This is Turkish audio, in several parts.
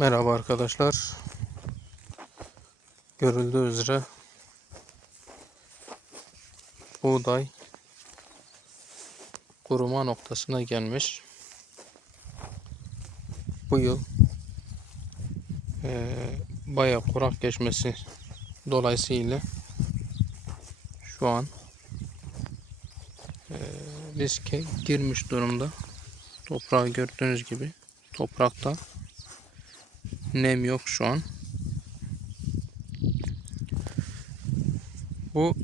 Merhaba arkadaşlar. Görüldüğü üzere buğday kuruma noktasına gelmiş. Bu yıl eee bayağı kurak geçmesi dolayısıyla şu an eee riske girmiş durumda. Toprağı gördüğünüz gibi toprakta nem yok şu an. Bu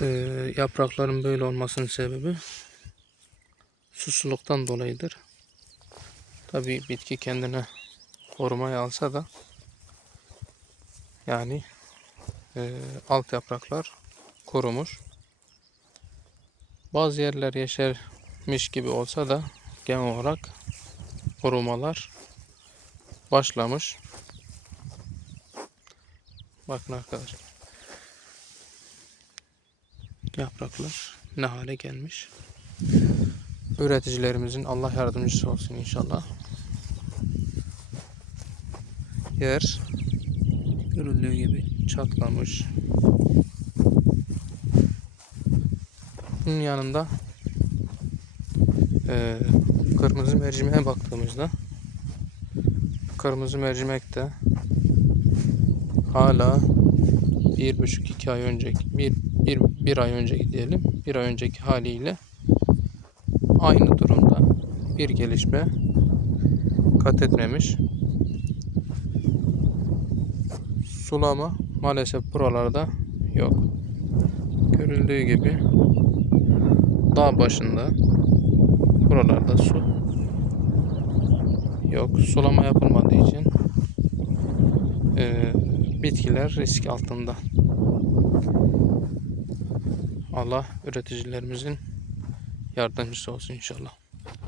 eee, yaprakların böyle olmasının sebebi susuzluktan dolayıdır. Tabii bitki kendine korumaya alsa da yani eee, alt yapraklar kurumuş. Bazı yerler yeşermiş gibi olsa da genel olarak korumalar başlamış. Bakın arkadaşlar. Yapraklar ne hale gelmiş. Üreticilerimizin Allah yardımcısı olsun inşallah. Yer görüldüğü gibi çatlamış. Bunun yanında eee kırmızı mercimeğe baktığımızda kırmızı mercimek de hala bir buçuk iki ay önceki bir, bir, bir ay önceki diyelim bir ay önceki haliyle aynı durumda bir gelişme kat etmemiş. Sulama maalesef buralarda yok. Görüldüğü gibi dağ başında buralarda su yok. Sulama yapılmadığı için eee, bitkiler risk altında. Allah üreticilerimizin yardımcısı olsun inşallah.